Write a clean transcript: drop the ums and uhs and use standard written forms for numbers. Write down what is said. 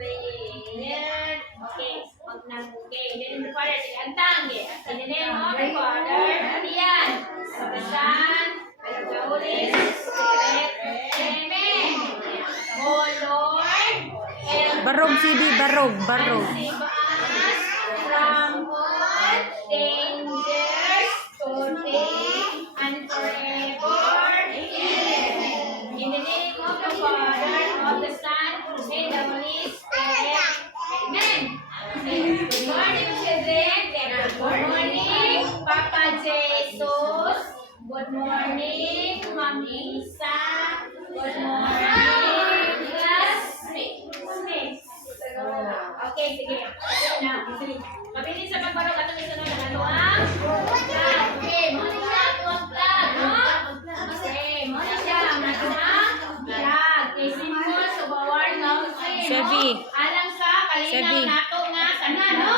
Ayan. Okay. Okay. Then the Father, antang. In the name of the Father, ayan. Of the Son, and of the Holy Spirit. Amen. Oh Lord, help Barog, CD, barog, barog. and save us from all dangers today and forever. Amen. In the name of the Father, of the Son, and the Holy Spirit. Amen. Good morning, children. Good morning, Papa Jesus. Good morning, Ma'am Isa. Good morning, classmates. Okay, sige. Na, mabilis sa pagbarog at ang isunod na ano ang flag. Okay, muna siya ang flag, no? Okay, muna siya ang flag. Okay, symbol of our country, no? Sebi. Alang sa Sebi. kalinaw nato nga sana, no?